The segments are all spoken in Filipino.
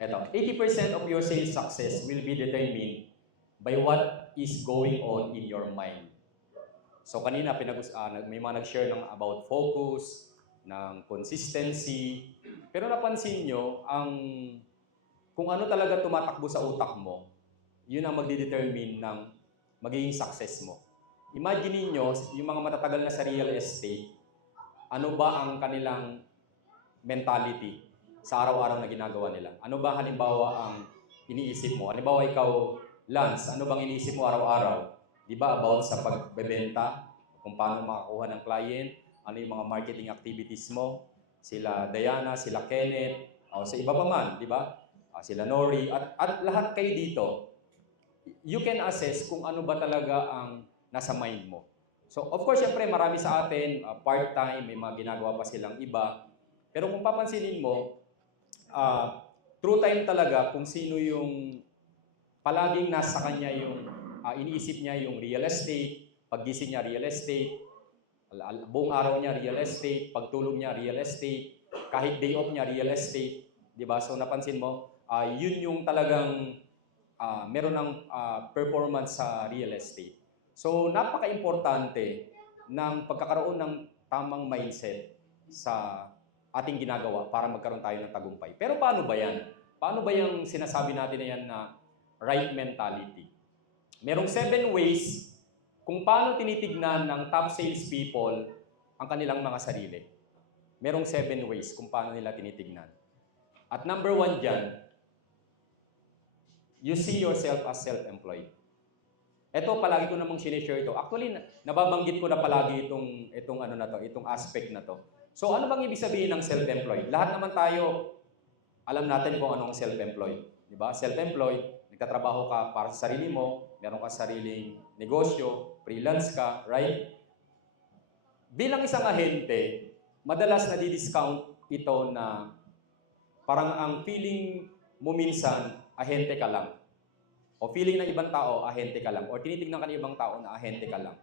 Eto, 80% of your sales success will be determined by what is going on in your mind. So kanina may mga nag-share ng about focus, ng consistency, pero napansin nyo, kung ano talaga tumatakbo sa utak mo, yun ang magdidetermine ng magiging success mo. Imagine niyo yung mga matatagal na sa real estate, ano ba ang kanilang mentality sa araw-araw na ginagawa nila? Ano ba halimbawa ang iniisip mo? Halimbawa ikaw, Lance, ano bang iniisip mo araw-araw? Di ba about sa pagbebenta, kung paano makakuha ng client, ano yung mga marketing activities mo, sila Diana, sila Kenneth, o sa iba pa man, di ba? Sila Nori, at lahat kayo dito, you can assess kung ano ba talaga ang nasa mind mo. So, of course, syempre, marami sa atin, part-time, may mga ginagawa pa silang iba. Pero kung papansinin mo, true time talaga kung sino yung palaging nasa kanya yung iniisip niya yung real estate, paggising niya real estate, buong araw niya real estate, pagtulog niya real estate, kahit day off niya real estate, di ba? So napansin mo, yun yung talagang meron ng performance sa real estate. So napaka-importante ng pagkakaroon ng tamang mindset sa ating ginagawa para magkaroon tayo ng tagumpay. Pero paano ba yan? Paano ba yung sinasabi natin na yan na right mentality? Merong 7 ways kung paano tinitignan ng top salespeople ang kanilang mga sarili. Merong 7 ways kung paano nila tinitignan. At number 1 dyan, you see yourself as self-employed. Ito, palagi ko namang sinishare ito. Actually, nababanggit ko na palagi itong aspect na to. So, ano bang ibig sabihin ng self-employed? Lahat naman tayo, alam natin kung anong self-employed. Di ba? Self-employed, nagtatrabaho ka para sa sarili mo, meron ka sariling negosyo, freelance ka, right? Bilang isang ahente, madalas na-discount ito na parang ang feeling mo minsan, ahente ka lang. O feeling ng ibang tao, ahente ka lang. O tinitignan ka ng ibang tao na ahente ka lang.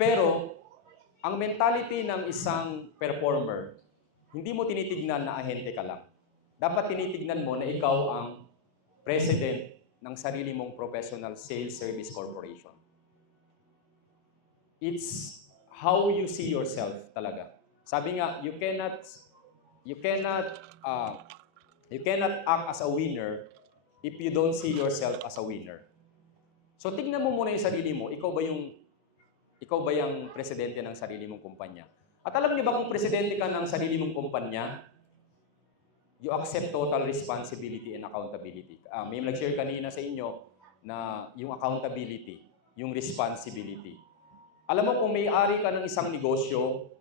Pero, ang mentality ng isang performer, hindi mo tinitignan na ahente ka lang. Dapat tinitignan mo na ikaw ang president ng sarili mong professional sales service corporation. It's how you see yourself talaga. Sabi nga, you cannot act as a winner if you don't see yourself as a winner. So tingnan mo muna yung sarili mo, ikaw ba yung presidente ng sarili mong kumpanya? At alam niyo ba kung presidente ka ng sarili mong kumpanya, you accept total responsibility and accountability. May nag-share kanina sa inyo na yung accountability, yung responsibility. Alam mo kung may-ari ka ng isang negosyo,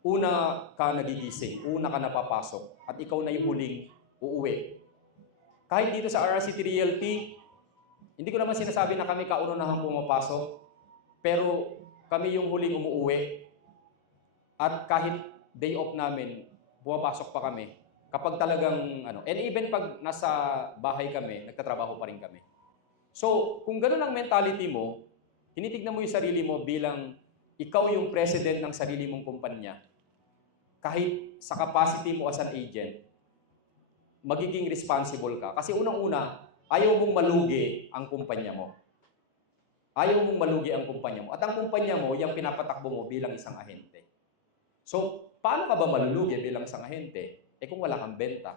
una ka nagigising, una ka napapasok, at ikaw na yung huling uuwi. Kahit dito sa RRCT Realty, hindi ko naman sinasabi na kami kaunahang pumapasok, pero kami yung huling umuuwi. At kahit day off namin, pumapasok pa kami. Kapag talagang, and even pag nasa bahay kami, nagtatrabaho pa rin kami. So, kung gano'n ang mentality mo, tinitignan mo yung sarili mo bilang ikaw yung president ng sarili mong kumpanya, kahit sa capacity mo as an agent, magiging responsible ka. Kasi unang-una, ayaw mong malugi ang kumpanya mo. Ayaw mong malugi ang kumpanya mo. At ang kumpanya mo, yung pinapatakbo mo bilang isang ahente. So, paano ka ba malulugi bilang isang ahente? Kung wala kang benta.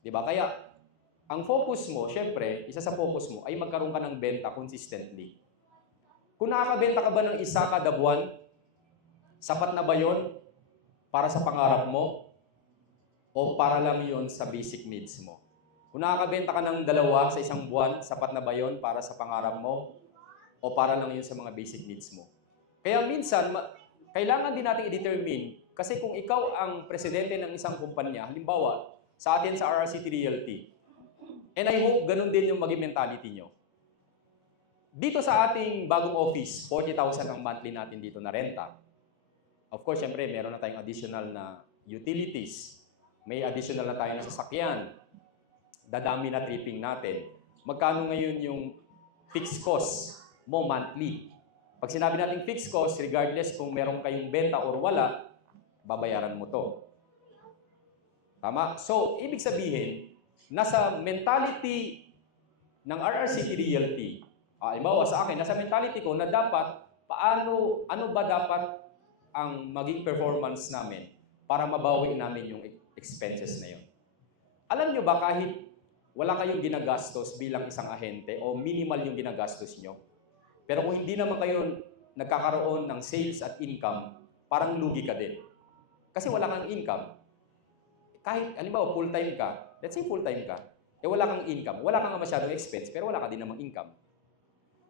Diba? Kaya, ang focus mo, syempre, isa sa focus mo, ay magkaroon ka ng benta consistently. Kung nakakabenta ka ba ng isa kada buwan, sapat na ba yon para sa pangarap mo? O para lang yon sa basic needs mo? Kung nakakabenta ka ng 2 sa isang buwan, sapat na ba yon para sa pangarap mo? O para lang yun sa mga basic needs mo? Kaya minsan, kailangan din natin i-determine, kasi kung ikaw ang presidente ng isang kumpanya, halimbawa, sa atin sa RRCT Realty, and I hope ganun din yung maging mentality nyo. Dito sa ating bagong office, 40,000 ang monthly natin dito na renta. Of course, syempre, meron na tayong additional na utilities. May additional na tayo na sasakyan. Dadami na tripping natin. Magkano ngayon yung fixed cost mo monthly? Pag sinabi natin fixed cost, regardless kung meron kayong benta or wala, babayaran mo to. Tama? So, ibig sabihin, nasa mentality ng RRCT Realty, halimbawa sa akin, nasa mentality ko na dapat, ano ba dapat ang maging performance namin para mabawi namin yung expenses na yun. Alam nyo ba kahit wala kayong ginagastos bilang isang ahente o minimal yung ginagastos nyo, pero kung hindi naman kayo nagkakaroon ng sales at income, parang lugi ka din. Kasi wala kang income. Kahit, halimbawa, full-time ka, let's say full-time ka, wala kang income, wala kang masyadong expense, pero wala ka din namang income.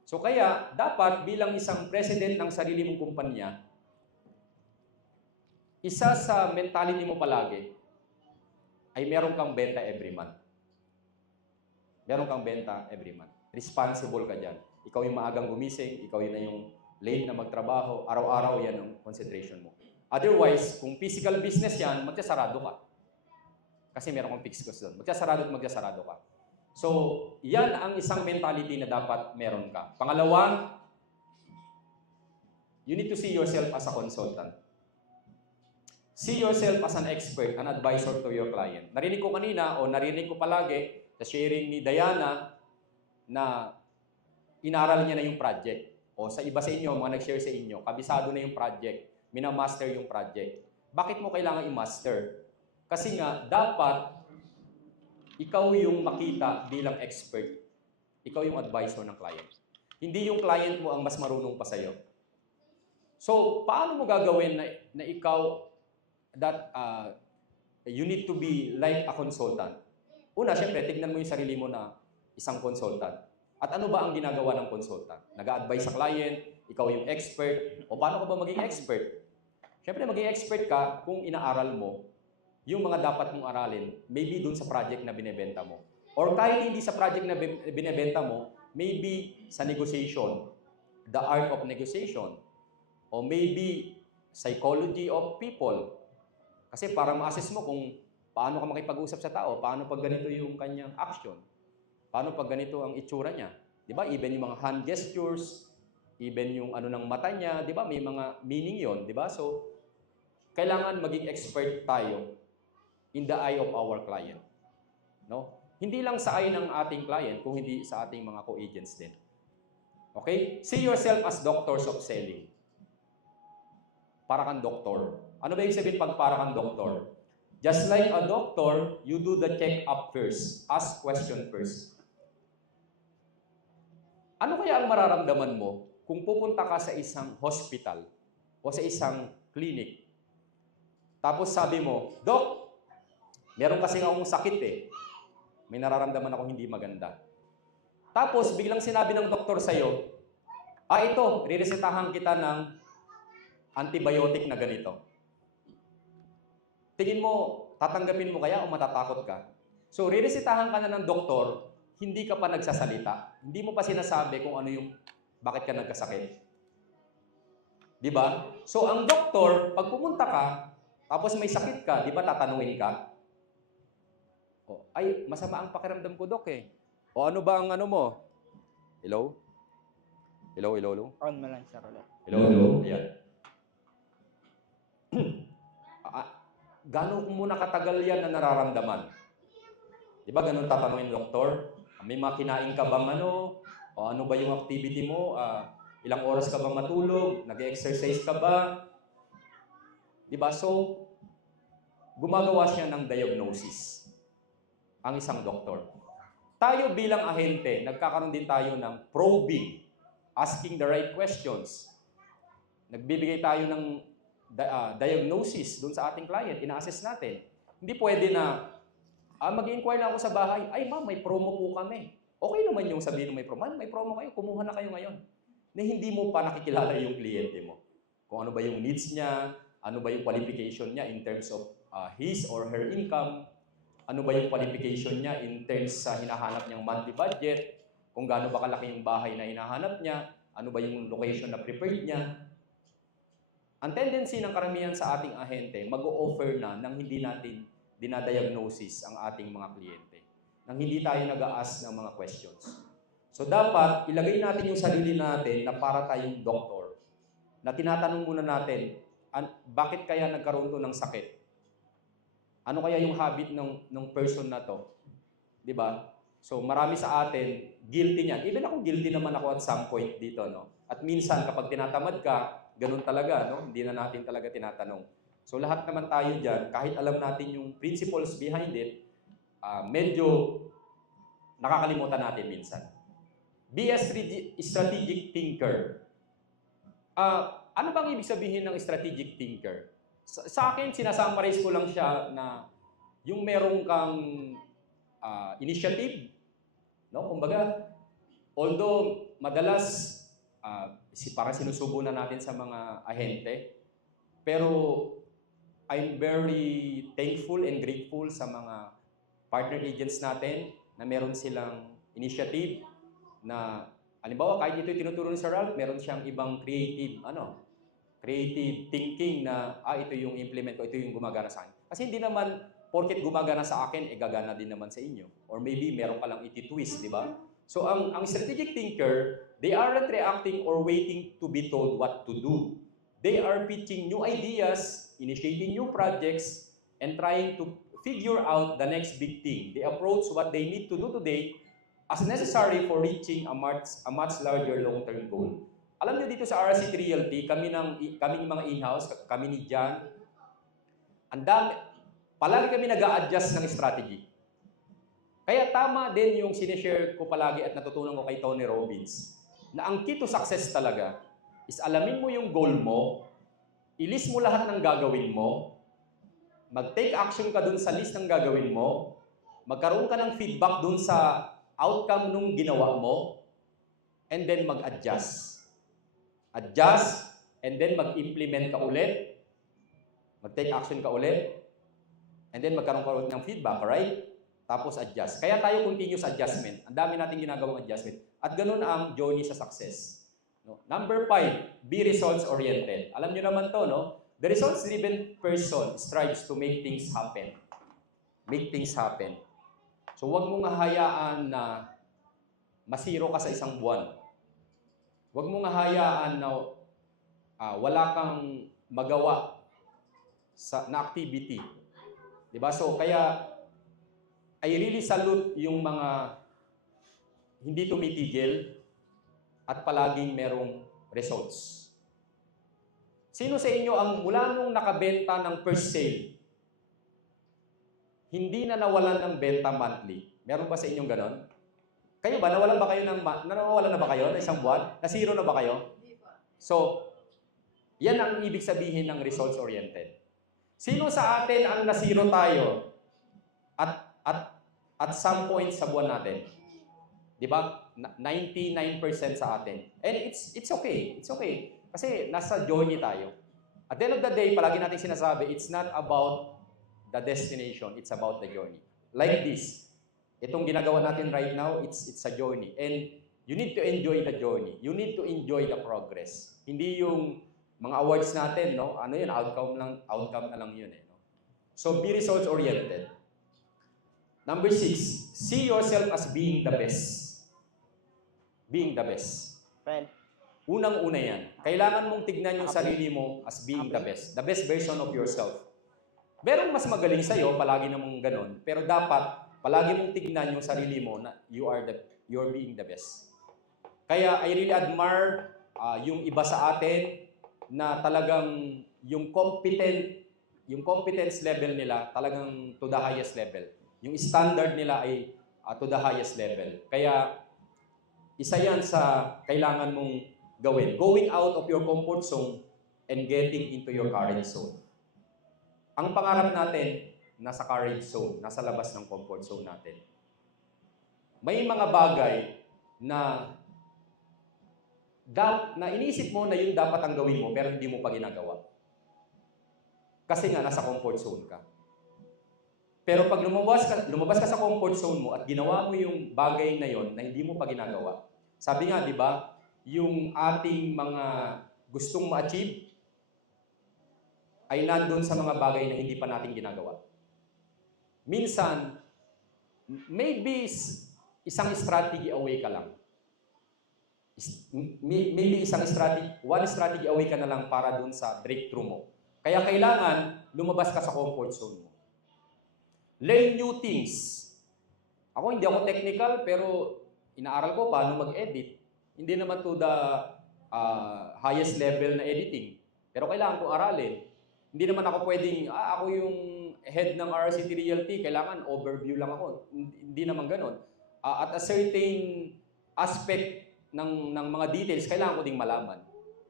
So kaya, dapat bilang isang president ng sarili mong kumpanya, isa sa mentality mo palagi ay meron kang benta every month. Meron kang benta every month. Responsible ka dyan. Ikaw yung maagang gumising, ikaw yun na yung late na magtrabaho, araw-araw yan ang concentration mo. Otherwise, kung physical business yan, magsasarado ka. Kasi meron kang fixed cost doon. Magsasarado at magsasarado ka. So, yan ang isang mentality na dapat meron ka. Pangalawa, you need to see yourself as a consultant. See yourself as an expert, an advisor to your client. Narinig ko kanina o narinig ko palagi sa sharing ni Diana na inaral niya na yung project. O sa iba sa inyo, mga nag-share sa inyo, kabisado na yung project, minamaster yung project. Bakit mo kailangan i-master? Kasi nga, dapat ikaw yung makita bilang expert. Ikaw yung advisor ng client. Hindi yung client mo ang mas marunong pa sa'yo. So, paano mo gagawin na ikaw you need to be like a consultant? Una, syempre, tignan mo yung sarili mo na isang consultant. At ano ba ang ginagawa ng consultant? Nag-a-advise sa client, ikaw yung expert, o paano ka ba maging expert? Syempre, maging expert ka kung inaaral mo yung mga dapat mong aralin, maybe dun sa project na binebenta mo. Or kahit hindi sa project na binebenta mo, maybe sa negotiation, the art of negotiation, o maybe psychology of people. Kasi para ma-assess mo kung paano ka makipag-usap sa tao, paano pag ganito yung kanyang action, paano pag ganito ang itsura niya. Di ba? Even yung mga hand gestures, even yung ano ng mata niya, di ba? May mga meaning yon, di ba? So, kailangan maging expert tayo in the eye of our client. No? Hindi lang sa eye ng ating client, kung hindi sa ating mga co-agents din. Okay? See yourself as doctors of selling. Para kang doktor. Ano ba yung sabihin pag para kang doktor? Just like a doctor, you do the check-up first. Ask question first. Ano kaya ang mararamdaman mo kung pupunta ka sa isang hospital o sa isang clinic? Tapos sabi mo, Doc, meron kasi akong sakit eh. May nararamdaman akong hindi maganda. Tapos biglang sinabi ng doktor sa'yo, ito, riresetahan kita ng antibiotic na ganito. Tingin mo, tatanggapin mo kaya o matatakot ka? So, riresetahan ka na ng doktor, hindi ka pa nagsasalita. Hindi mo pa sinasabi kung ano yung, bakit ka nagkasakit. Di ba? So, ang doktor, pag pumunta ka, tapos may sakit ka, di ba tatanungin ka? Ay, masama ang pakiramdam ko, Dok eh. O ano ba ang ano mo? Hello? Hello, hello, hello? On mo lang siya ulit. Hello, hello? Ayan. Gano'n muna katagal yan na nararamdaman? Di ba ganun tatanungin ng doktor? May makinain ka bang ano? O ano ba yung activity mo? Ilang oras ka bang matulog? Nag-exercise ka ba? Di ba? So, gumagawa siya ng diagnosis ang isang doktor. Tayo bilang ahente, nagkakaroon din tayo ng probing, asking the right questions. Nagbibigay tayo ng diagnosis doon sa ating client, ina-assess natin. Hindi pwede na, mag-inquire na ako sa bahay, ay ma'am, may promo po kami. Okay naman yung sabihin ng may promo. May promo kayo, kumuha na kayo ngayon. Na hindi mo pa nakikilala yung kliyente mo. Kung ano ba yung needs niya, ano ba yung qualification niya in terms of his or her income, ano ba yung qualification niya in terms sa hinahanap niyang monthly budget, kung gaano ba kalaki yung bahay na hinahanap niya, ano ba yung location na prepared niya. Ang tendency ng karamihan sa ating ahente, mag-o-offer na nang hindi natin dinadiagnosis ang ating mga kliyente. Nang hindi tayo nag-a-ask ng mga questions. So dapat, ilagay natin yung sarili natin na para tayong doktor. Na tinatanong muna natin, bakit kaya nagkaroon to ng sakit? Ano kaya yung habit ng person na to? 'Di ba? So marami sa atin guilty niyan. Even ako guilty naman ako at some point dito, no? At minsan kapag tinatamad ka, ganun talaga, no? Hindi na natin talaga tinatanong. So lahat naman tayo diyan, kahit alam natin yung principles behind it, medyo nakakalimutan natin minsan. Be a strategic thinker. Ano bang ibig sabihin ng strategic thinker? Sa akin, sinasummarize ko lang siya na yung merong kang initiative, no? Kumbaga, although madalas parang sinusubo na natin sa mga ahente, pero I'm very thankful and grateful sa mga partner agents natin na meron silang initiative na, halimbawa, kahit ito tinuturo ni Sir Ralph, meron siyang ibang creative thinking na, ito yung implement ko, ito yung gumagana sa akin. Kasi hindi naman, porket gumagana sa akin, gagana din naman sa inyo. Or maybe meron ka lang iti-twist, di ba? So, ang strategic thinker, they aren't reacting or waiting to be told what to do. They are pitching new ideas, initiating new projects, and trying to figure out the next big thing. They approach what they need to do today as necessary for reaching a much larger long-term goal. Alam niyo dito sa RC Realty, kami mga in-house, kami ni John, palagi kami nag-a-adjust ng strategy. Kaya tama din yung sinishare ko palagi at natutunan ko kay Tony Robbins, na ang key to success talaga is alamin mo yung goal mo, i-list mo lahat ng gagawin mo, mag-take action ka dun sa list ng gagawin mo, magkaroon ka ng feedback dun sa outcome nung ginawa mo, and then mag-adjust. Adjust, and then mag-implement ka ulit, mag-take action ka ulit, and then magkaroon ka ulit ng feedback, right? Tapos adjust. Kaya tayo continuous adjustment. Ang dami natin ginagawang adjustment. At ganun ang journey sa success. No? Number 5, be results-oriented. Alam nyo naman to, no? The results-driven person strives to make things happen. Make things happen. So huwag mong hayaan na masiro ka sa isang buwan. Huwag mong hayaan na wala kang magawa na activity. Diba? So kaya, I really salute yung mga hindi tumitigil at palaging merong results. Sino sa inyo ang mula nung nakabenta ng first sale, hindi na nawalan ng benta monthly? Meron ba sa inyong ganon? Kayo ba? Nawalan na ba kayo ng isang buwan? Na-zero na ba kayo? So, yan ang ibig sabihin ng results-oriented. Sino sa atin ang na-zero tayo at some point sa buwan natin? Di ba? 99% sa atin. And it's okay. It's okay. Kasi nasa journey tayo. At the end of the day, palagi natin sinasabi, it's not about the destination, it's about the journey. Like this, itong ginagawa natin right now, it's a journey. And you need to enjoy the journey. You need to enjoy the progress. Hindi yung mga awards natin, no? Ano yun? Outcome na lang yun. No? So, be results-oriented. Number 6, see yourself as being the best. Being the best. Friend. Unang-una yan. Kailangan mong tignan yung sarili mo as being the best. The best version of yourself. Merong mas magaling sa'yo, palagi namang ganun. Pero dapat, palagi mong tignan yung sarili mo na you're being the best. Kaya I really admire yung iba sa atin na talagang yung competence level nila talagang to the highest level. Yung standard nila ay to the highest level. Kaya isa yan sa kailangan mong gawin. Going out of your comfort zone and getting into your courage zone. Ang pangarap natin, nasa courage zone, nasa labas ng comfort zone natin. May mga bagay na iniisip mo na yun dapat ang gawin mo pero hindi mo pa ginagawa. Kasi nga, nasa comfort zone ka. Pero pag lumabas ka sa comfort zone mo at ginawa mo yung bagay na yon na hindi mo pa ginagawa. Sabi nga, di ba, yung ating mga gustong ma-achieve ay nandun sa mga bagay na hindi pa natin ginagawa. Minsan, maybe isang strategy away ka lang. Maybe one strategy away ka na lang para dun sa breakthrough mo. Kaya kailangan lumabas ka sa comfort zone mo. Learn new things. Ako, hindi ako technical, pero inaaral ko paano mag-edit. Hindi naman to the highest level na editing. Pero kailangan ko aralin. Hindi naman ako pwedeng, ako yung head ng RCT Realty, kailangan overview lang ako. Hindi naman ganon. At a certain aspect ng mga details, kailangan ko ding malaman.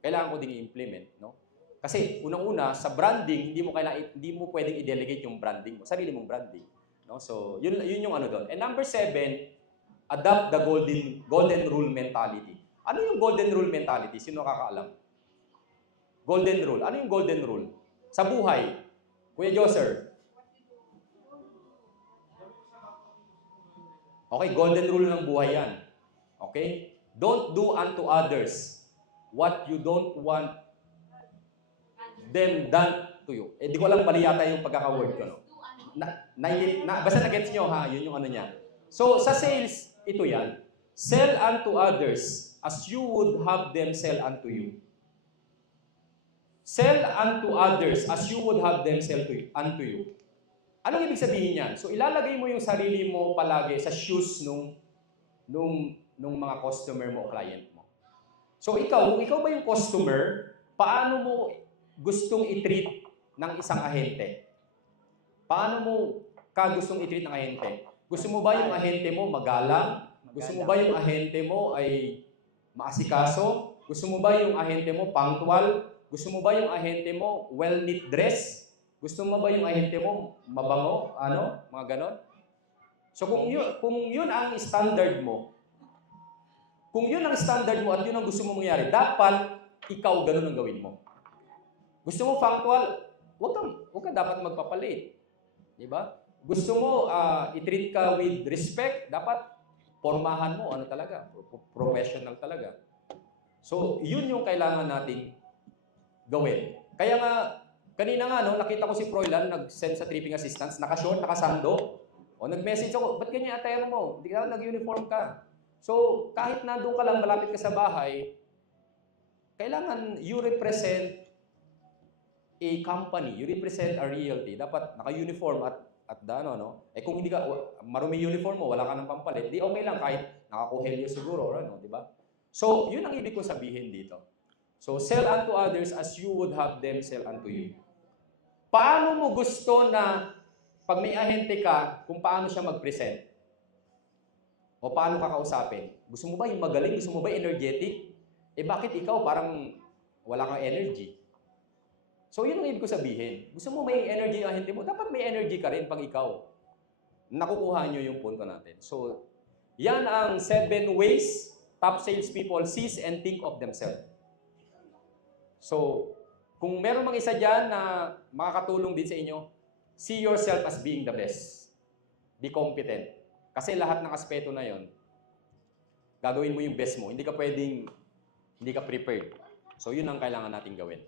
Kailangan ko ding i-implement, no? Kasi unang-una sa branding, hindi mo pwedeng i-delegate yung branding mo, sarili mong branding, no? So, yun yung ano doon. And number 7, adopt the golden rule mentality. Ano yung golden rule mentality? Sino nakakaalam? Golden rule. Ano yung golden rule? Sa buhay. Kuya Joser. Okay, golden rule ng buhay yan. Okay? Don't do unto others what you don't want them done to you. Di ko alam, mali yata yung pagkaka-word ko, no? Basta na-gets nyo, ha? Yun yung ano niya. So, sa sales, ito yan. Sell unto others as you would have them sell unto you. Sell unto others as you would have them sell unto you. Anong ibig sabihin yan? So, ilalagay mo yung sarili mo palagi sa shoes nung mga customer mo o client mo. So, kung ikaw ba yung customer, paano mo gustong i-treat ng isang ahente? Paano mo gustong i-treat ng ahente? Gusto mo ba yung ahente mo magalang? Gusto mo ba yung ahente mo ay maasikaso? Gusto mo ba yung ahente mo punctual? Gusto mo ba yung ahente mo well-knit dress? Gusto mo ba yung ahente mo mabango? Mga ganon? So kung yun ang standard mo, at yun ang gusto mo mangyari, dapat ikaw ganun ang gawin mo. Gusto mo punctual, wag ka dapat magpapalit. Di ba? Gusto mo i-treat ka with respect, dapat pormahan mo, talaga, professional talaga. So, yun yung kailangan nating gawin. Kaya nga, kanina nga, nakita ko si Froilan, nag-send sa tripping assistance, naka-short, naka-sando. O nag-message ako, ba't ganyan attire mo? Hindi ka nag-uniform ka. So, kahit nandun ka lang, malapit ka sa bahay, kailangan you represent a company, you represent a realty. Dapat naka-uniform at kung hindi ka, marumi uniform mo, wala ka ng pampalit, di okay lang kahit nakakuhelyo siguro, di ba? So, yun ang ibig kong sabihin dito. So, sell unto others as you would have them sell unto you. Paano mo gusto na pag may ahente ka, kung paano siya mag-present? O paano ka kausapin? Gusto mo ba yung magaling? Gusto mo ba energetic? Bakit ikaw parang wala kang energy? So, yun ang ibig ko sabihin. Gusto mo may energy yung ahente mo? Dapat may energy ka rin pag ikaw. Nakukuha nyo yung punto natin. So, yan ang 7 ways top salespeople sees and think of themselves. So, kung meron mga isa dyan na makakatulong din sa inyo, see yourself as being the best. Be competent. Kasi lahat ng aspeto na yon, gagawin mo yung best mo. Hindi ka pwedeng, hindi ka prepared. So, yun ang kailangan natin gawin.